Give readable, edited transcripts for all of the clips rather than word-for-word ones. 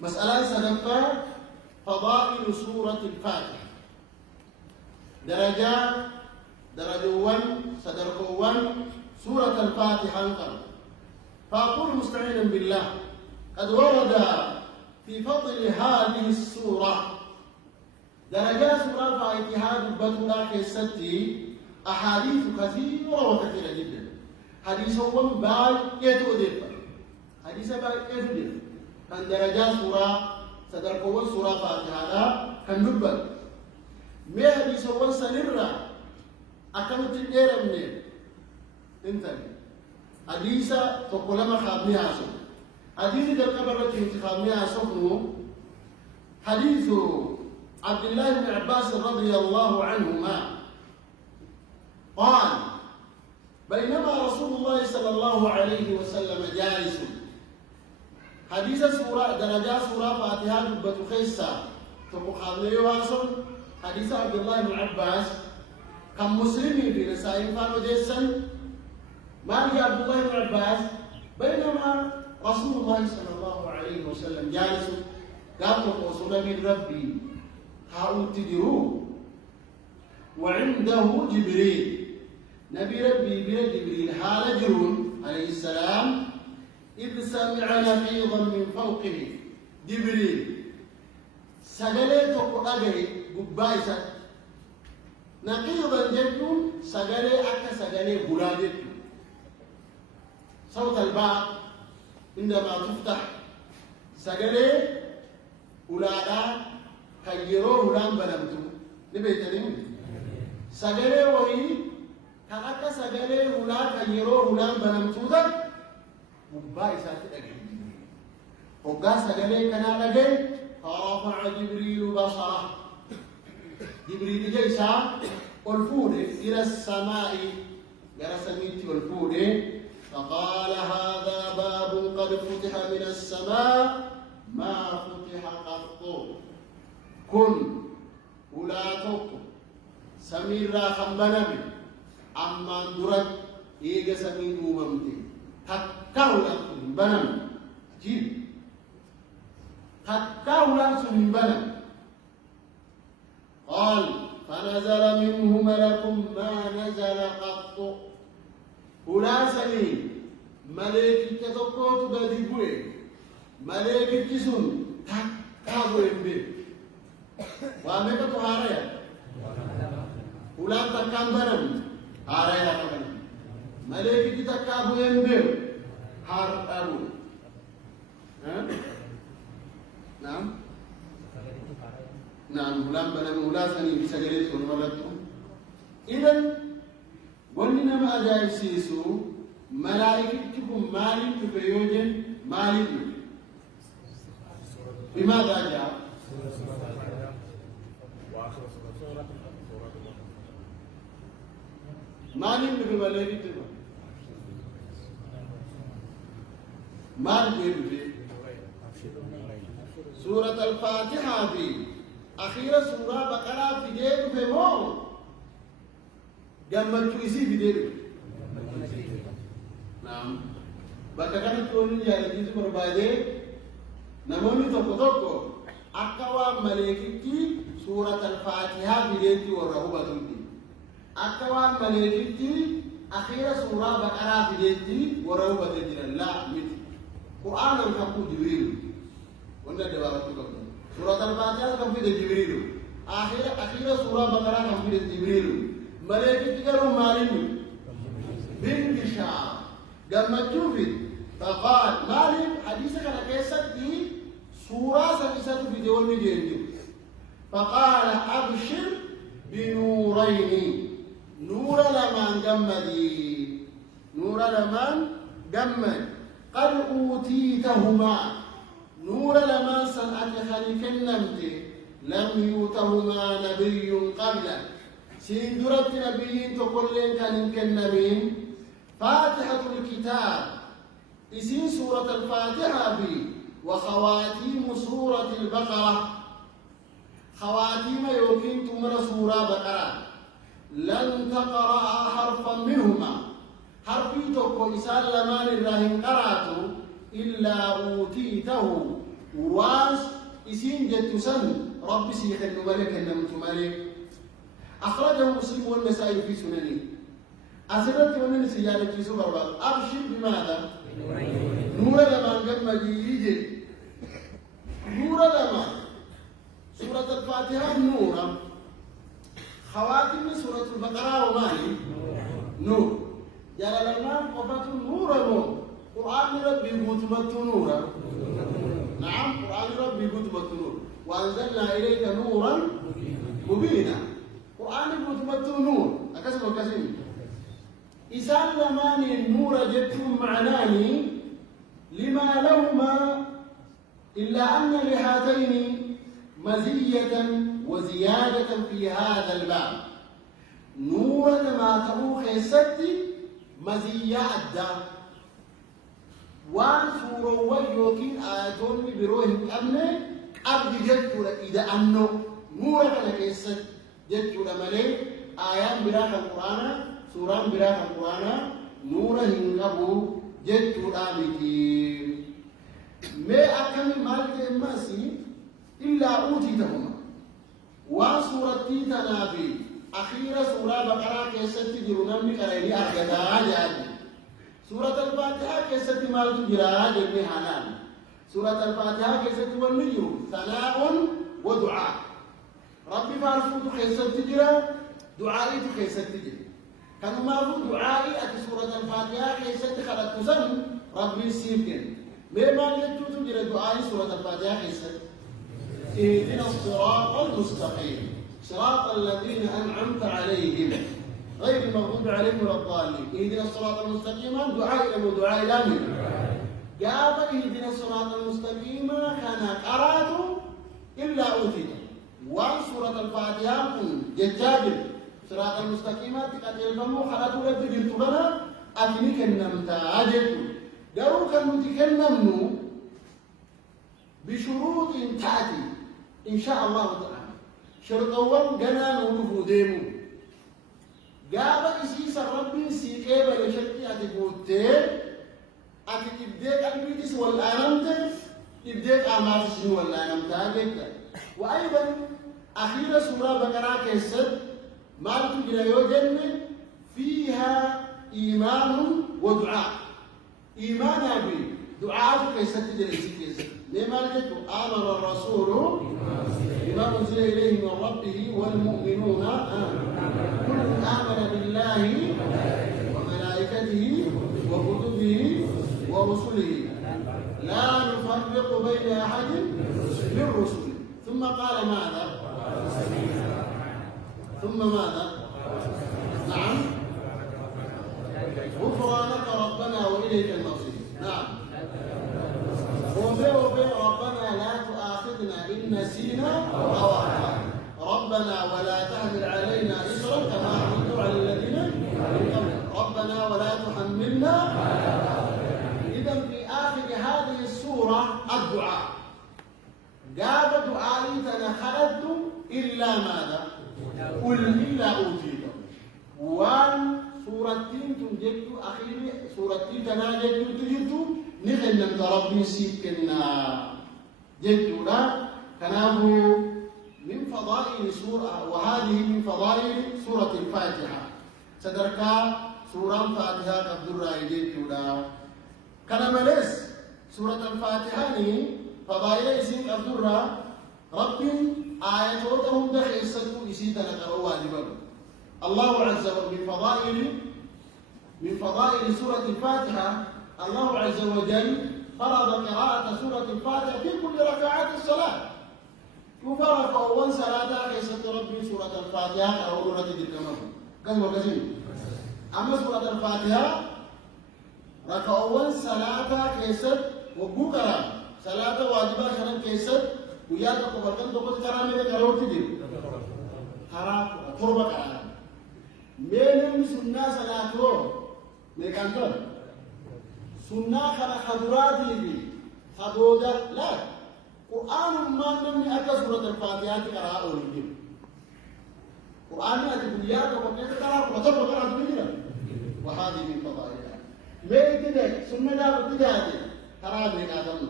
مسألة سنفى فضائل سورة الفاتحة درجة 1 صدرك 1 سورة الفاتحة انقل. فأقول مستعينا بالله قد ورد في فضل هذه السورة درجات سورة الفاتحة بطلع كيستي أحاديث كثيرة وكثيرة جدا. حديث هو باقي يتودف حديث باقي يتودف كان درجات سورة صدرك 1 سورة الفاتحة كان نبل ما حديث هو سنرى أكمل تدير منين انتبه حديث فقلما خابني عصر حديث الكبرة انتخابني عصر حديث عبد الله بن عباس رضي الله عنهما قال بينما رسول الله صلى الله عليه وسلم جالس حديث سورة درجات سورة فاتحة بتخيسة تقول واصل حديث عبد الله بن عباس كم مسلمين في رسائل فانو جيسن ما لي عبد الله بن عباس بينما رسول الله صلى الله عليه وسلم جالس قال وصل من ربي هاو تدروا وعنده جبريل نبي ربي بلا جبريل حال جرون عليه السلام إذ سمع نقيضا من فوقه جبريل سجلت وقاقه قبائسة نقيضا جدون سجلت أكا سجلت بلادت صوت الباب عندما تفتح سجلت ولادا كيرو ولام بلمتو نبيتني سجلت وهي كأكا سجلت ولا كيرو ولام بلمتو ذا مبايسة تأجي وقا سجلت كنا لجي فرفع جبريل بصره جبريل جيسا والفود إلى السماء جرسميت والفود فقال هذا باب قد فتح من السماء ما فتح قط كن ولاتك سمير خمبنبي أما درج إيجا سمير وممتي تكاولا بنم جيب تكاولا بنم قال فنزل منه ملك ما نزل قط ولا سمين ملك تتوقوت بديبوه ملك جسون تكاولا بنم وامك تهاريا ولا تكام بنم هاريا بنم ملك تكاولا بنم هار أبو نعم نعم غلام بنا مولاسني بسجلت ونولدتم إذن ولنا ما أجاي سيسو ملائكتكم مالك بيوجن مالك بماذا جاء؟ مالك بملائكتكم مالك بيوجن سورة الفاتحة في أخيرا سورة بقرة في دير في مو جمع تويسي في دير نعم بكرة تقولين يا لجيز مربادة نموني تقطعكو أكوا ملائكتي سورة الفاتحة في دير والرهوبة تنتي أكوا ملائكتي أخيرا سورة بقرة في دير والرهوبة تنتي لا مت قرآن الكفو جبريل ولا دوارتكم سورة الفاتحة كم في جبريل أخيرا سورة بقرة كم في جبريل ملائكة كانوا مالين بانتشار لما تشوفي فقال مالك حديثك أنا كيسك دي سورة سنسات في دول مجيء فقال أبشر بنورين نور لمن جمدي نور لمن جمد قد أوتيتهما نور لمن سنأت خليك النمت لم يوتهما نبي قبلك سيدرت نبيين تقول كان كالنبين فاتحة الكتاب اسم سورة الفاتحة بي وخواتيم سورة البقرة خواتيم يوكين تمر سورة بقرة لن تقرأ حرفا منهما حرفي تقول إسال لمان الرحيم قرأته إلا أوتيته واس إسين جتسن رب سيخن ملك النمت ملك أخرجه مسلم والنسائي في سننه أسرت من سيالة سبر أبشر بماذا؟ نور لما قم يجي نور لما سورة الفاتحة نورا خواتم سورة البقرة ومالي نور جلال الله قفت نورا نور قرآن ربي قتمت نورا نعم قرآن ربي قتمت نور وأنزلنا إليك نورا مبينا قرآن قتمت نور أكسب وكسب إسان لماني النور جدتم معناني لما لهما إلا أن لهاتين مزية وزيادة في هذا الباب نور ما تروخ ستي مزية أدى وان سورة ويوكين آياتون بروهم أمني أبدي جدتو إذا أنه نور لك ست جدتو لملي آيات براك القرآن سورة براك القرآن نور هنقبو جدتو الآبتين ما أكمل مالك الماسي إلا أوتيتهما وسورة تنافي أخيرا سورة بقرة كيست جرونام بكريني أرجعها جاد سورة الفاتحة كيست مال تجرا جبني حلال سورة الفاتحة كيست والنيو ثناء ودعاء ربي فارفوت كيست تجرا دعائي كيست تجرا كانوا ما دعائي أتي سورة الفاتحة كيست خلت تزن ربي سيبكن ما يجتو تجرا دعائي سورة الفاتحة كيست اهدنا الصراط المستقيم صراط الذين أنعمت عليهم غير المغضوب عليهم ولا الضالين اهدنا الصراط المستقيم دعاء له دعاء لامن جاب اهدنا الصراط المستقيم كان قرأت إلا أوتيت وسورة الفاتحة ججاج صراط المستقيم تقدر فمو خلاتو لك جلت لنا أكني كنمت عجبت قالوا كنمتكنمنو بشروط تأتي إن شاء الله تعالى شرط أول جنان ونفو ديمو جاب إسيس ربي سيكيب لشرطي أتبوتي أتبديك أبيتس والآنمت تبديك أماتس والآنمت وأيضا أخيرا سورة بقرة كيسد مالك جنايوجن فيها إيمان ودعاء إيمان أبي دعاء كيسد جلسي كيسد لما قلت آمن الرسول بما أنزل إليه من ربه والمؤمنون كل آمن بالله وملائكته وكتبه ورسله لا نفرق بين أحد من رسله ثم قال ماذا؟ ثم ماذا؟ نعم غفرانك ربنا وإليك المصير نعم ربنا لا تؤاخذنا إن نسينا أو أخطأنا ربنا ولا تحمل علينا إصرا كما حملت على الذين من قبلنا ربنا ولا تحملنا إذا في آخر هذه السورة الدعاء جاب دعائي تنخلت إلا ماذا؟ قل إلا أوتيته وان سورتين تنجدت أخيرا سورتين تناجدت تجدت نحن ربي سيكنا جدنا كنابو من فضائل سورة وهذه من فضائل سورة الفاتحة صدركا سورة الفاتحة قبل رأي جدنا كان ملس سورة الفاتحة فضائل اسم قبل ربي آياتهم دخل السلو يسيتنا قروا واجبا الله عز وجل من فضائل سورة الفاتحة الله عز وجل فرض قراءة سورة الفاتحة في كل ركعات الصلاة يفرق أول صلاة كيست ربي سورة الفاتحة أو سورة الكمام كم وكذب أما سورة الفاتحة ركع أول صلاة كيست وبكرة صلاة واجبة شرط كيست ويا تقبلن تقول كرامة كرامة تجيب كرام تربة كرام من سنة صلاة مكانتون سنة كنا خضرات لي خضوجة لا قرآن ما نمي أكا سورة الفاتحة كراء أولي قرآن ما تبنيات وقت كراء وطب كراء تبنيا وهذه من فضائلها ما يتدى سنة لا بتدى كراء من آدم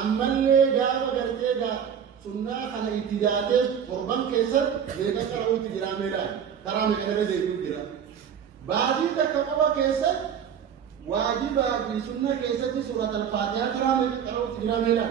أما اللي جاب قرتيجا سنة خنا اتجاهات قربان كيسر بيجا كراو تجرا ميلا ترى مكانه زينو تجرا بعدي تكبوا كيسر واجب في سنة كيسر في سورة الفاتحة ترى مكانه كراو تجرا ميلا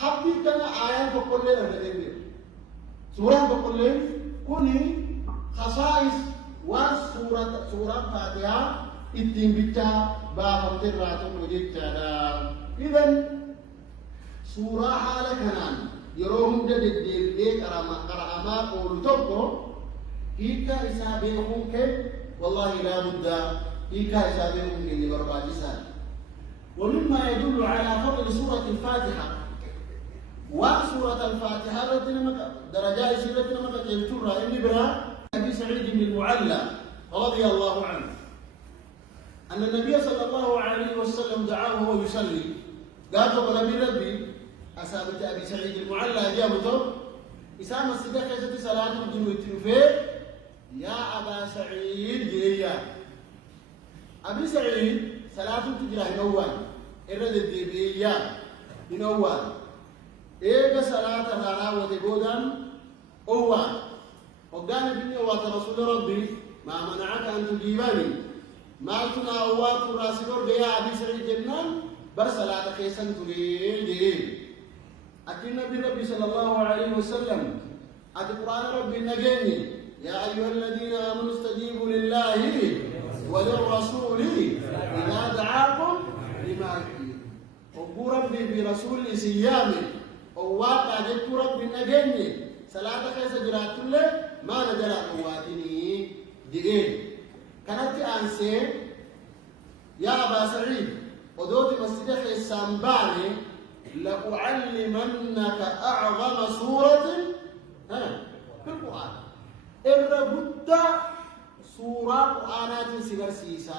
حبي كان آية بقول لنا بدينا سورة بقول لنا كوني خصائص وسورة الفاتحة الدين بيتا باب تراتم وجدتنا إذن سورة حالة كنان يروهم جديد ديك أرما قولوا توقو هيكا إسابيهم كي والله لا بد هيكا إسابيهم كي لبرباج سال ومما يدل على فضل سورة الفاتحة وسورة الفاتحة درجات سيرتنا مكة كنتورا إني برا أبي سعيد بن المعلى رضي الله عنه أن النبي صلى الله عليه وسلم دعاه وهو يصلي قال له نبي ربي أصابت أبي سعيد المعلى جابته إسام الصديق يسأل صلاة الجنوة التنفير يا أبا سعيد جيّا أبي سعيد صلاة تجرى نوان إرد الدبيّا نوان إيه صلاة الرانا وتقودان أوان وقال بني وات رسول ربي ما منعك أن تجيبني ما تناوات راسلور يا أبي سعيد جنان بر صلاة خيسان تجيب أتي النبي ربي صلى الله عليه وسلم أتي قرآن ربي نجيني يا أيها الذين آمنوا استجيبوا لله وللرسول إذا دعاكم لما يحييكم وقول ربي برسول سيامي وواقع جدت ربي نجيني صلاة خيسة جرات الله ما ندر قواتني دين كانت أنسي يا أبا سعيد ودوت مسجد خيسان باني لأعلمنك أعظم سورة في القرآن الربط سورة قرآنات سبر سيسا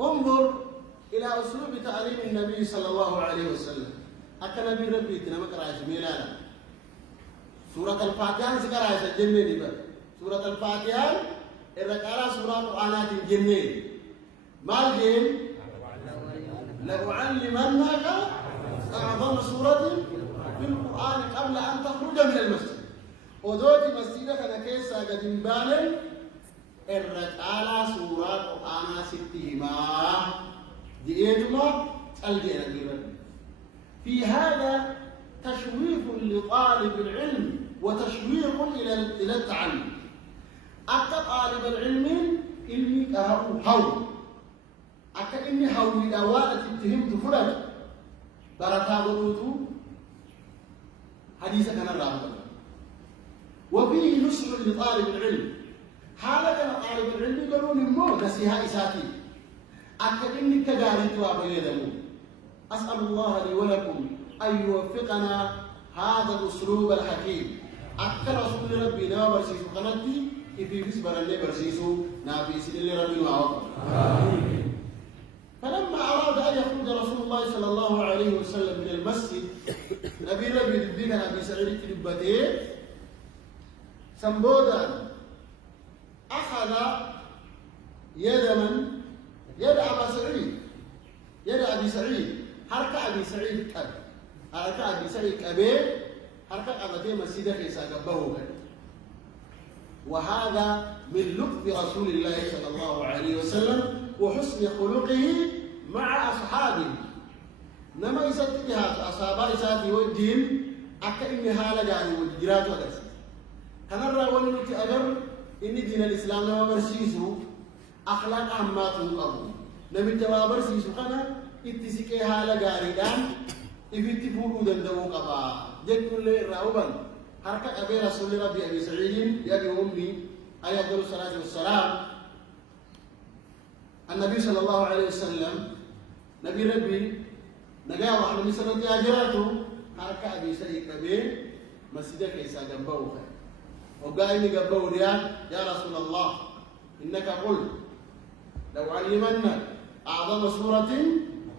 انظر إلى أسلوب تعليم النبي صلى الله عليه وسلم أكا نبي ربي تنمك رأيش ميلانا سورة الفاتحة سكرايش الجنة دي سورة الفاتحة الرقالة سورة قرآنات الجنة ما الجن لأعلمنك أعظم سورة في القرآن قبل أن تخرج من المسجد ودوتي مسجدك أنا كيسا قد مبالن الرقالة سورة قرآن ستهما ديئتما الجنة دي في هذا تشويق لطالب العلم وتشويق إلى التعلم أكا طالب العلم إني كهو هو أكا إني هو لدوالة اتهمت فلان بركة بروتو حديثة كان الرابط وفيه نصح لطالب العلم حالة طالب العلم قالوا نمو نسيها إساتي أكا إني كداري توابا يدمو أسأل الله لي ولكم أن يوفقنا هذا الأسلوب الحكيم أكا رسول ربي نوا برسيسو قناتي إفي بسبر اللي برسيسو نابي سيد ربي نوا فلما أراد أن يخرج رسول الله صلى الله عليه وسلم من المسجد نبي ربي الدين أبي سعيد كلبته سمبودا أخذ يد من؟ يد أبا سعيد يد أبي سعيد حركة أبي سعيد كب حركة أبي سعيد كبي حركة أبتي مسجد خيسا قبه وهذا من لطف رسول الله صلى الله عليه وسلم وحسن خلقه مع أصحابه نما يساتيها أصحابه يساتي والدين أكا إني هالا جاني والجرات ودرس كان الرأول نتي أجر إني دين الإسلام نما برسيسو أخلاق عمات أبو نمي توا برسيسو كان اتسكي هالا جاري دان إفتي فولو دندو قبا جد كل الرأوبان حركة أبي رسول ربي أبي سعيد يبي أمي عليه الصلاة والسلام النبي صلى الله عليه وسلم نبي ربي نجا واحد من سنة أجراته حركة أبي سعيد أبي مسجد كيسا جنبه وقال جنبه يا رسول الله إنك قلت لو علمنا أعظم سورة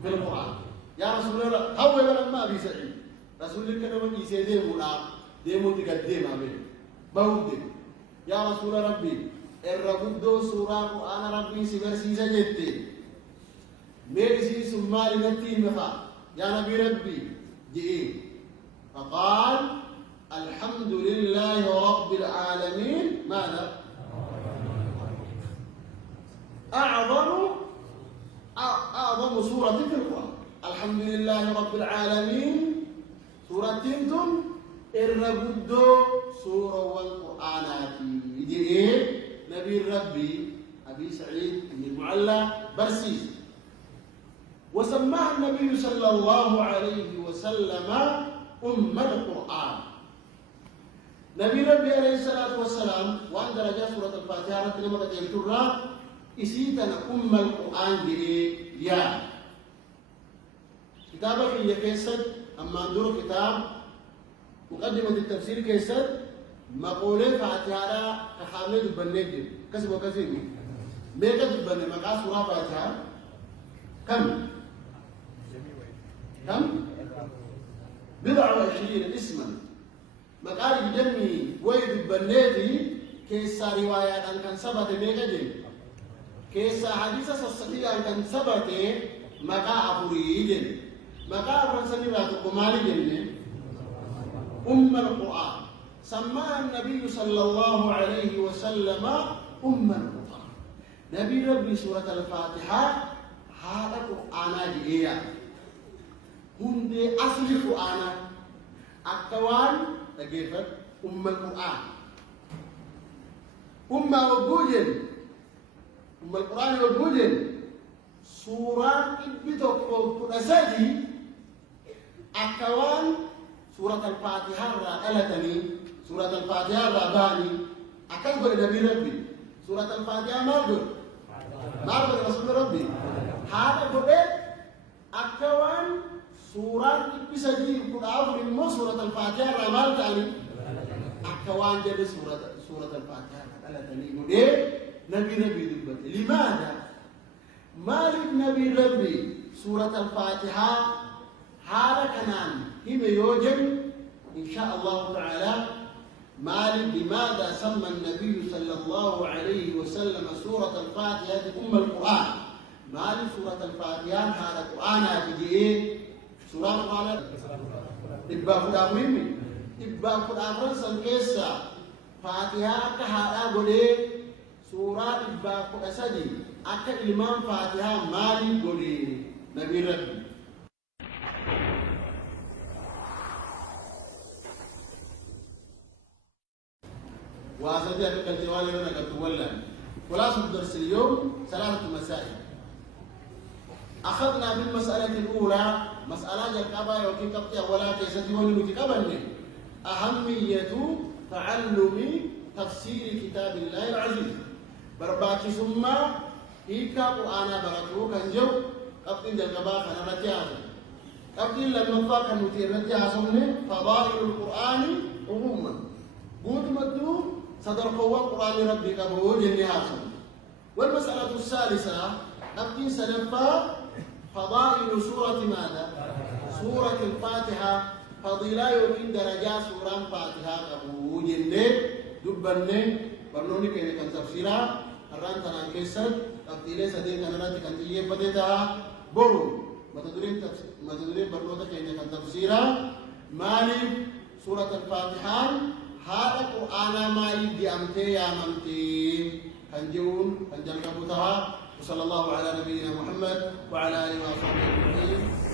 في القرآن يا رسول الله هو لما أبي سعيد رسول الله كان يسيدي ولا ديمو تقدم أبي بهود يا رسول ربي الربودو سورة أنا ربي سبر سيزا جتي ميرسي سمالي نتي مخا يا نبي ربي جئي فقال الحمد لله رب العالمين ماذا؟ أعظم سورة في القرآن الحمد لله رب العالمين سورة تنتم الربدو سورة والقرآن يجي نبي ربي أبي سعيد بن المعلى برسيس وسماها النبي صلى الله عليه وسلم أم القرآن نبي ربي عليه الصلاة والسلام وعن درجة سورة الفاتحة لما تقول إسيتنا أم القرآن يا كتابك هي كيسد أما ندور كتاب مقدمة التفسير كيسد مقولة فاتحة كخامل البنيجي كسب وكسب ميكا البنيجي مقاس سورة فاتحة كم؟ بضع وعشرين اسما مقال الجمي ويد البنيجي كيسا روايات أن كان سبت ميكا جي كيسا حديثة سستطيع أن كان سبت مقا أبوري مقا أبوري لا تقمالي جنة أم القرآن سماها النبي صلى الله عليه وسلم أم القرآن نبي ربي سورة الفاتحة هذا قرآن جئيا هم دي أصل القرآن أكوان تجيفت أم القرآن أم وجوجل أم القرآن وجوجل سورة بتوقف أسادي أكوان سورة الفاتحة رألتني سورة الفاتحة رأباني أكبر نبي ربي سورة الفاتحة ما رسول ربي هذا بدأ أكوان سورة بسجي كل من سورة الفاتحة رأمالتني أكوان جد سورة الفاتحة رألتني بدأ نبي دبت لماذا؟ مالك نبي ربي سورة الفاتحة هذا كنان هم يوجد إن شاء الله تعالى مالك لماذا سمى النبي صلى الله عليه وسلم سورة الفاتحة أم القرآن مالك سورة الفاتحة هذا القرآن تجي سورة القرآن إبقى قد مهمة إبقى قد أفرس الكيسة فاتحة كهذا قولي سورة إبقى قد أسدي أكا إمام فاتحة مالك قولي نبي ربي وأستطيع بك الجوال لنا قد تولى خلاصة الدرس اليوم 3 مسائل أخذنا بالمسألة الأولى مسألة الكبا وكي تبقي ولا كيستي ونمتكبني أهمية تعلم تفسير كتاب الله العزيز برباكي ثم إيكا قرآن براتو كنجو قبل الكبا خنرتيازم قبل لما فاك نتيرتيازم فضائل القرآن عموما بود مدو صدر قوة قرآن ربي كبو جنيهاسم والمسألة الثالثة أبقي سنفا فضائل سورة ماذا؟ سورة الفاتحة فضيلة يومين درجات سورة الفاتحة كبو جنيه دبنه برنوني كيني كان تفسيرا الران تنان كيسر تبتيلي سدين كانت كان تيجي بديتا برو ما تدرين برنوتا كيني كان تفسيرا مالي سورة الفاتحة هذا القرآن ما يجي أمتي يا ممتي كنجون كنجل كبوتها وصلى الله على نبينا محمد وعلى آله وصحبه أجمعين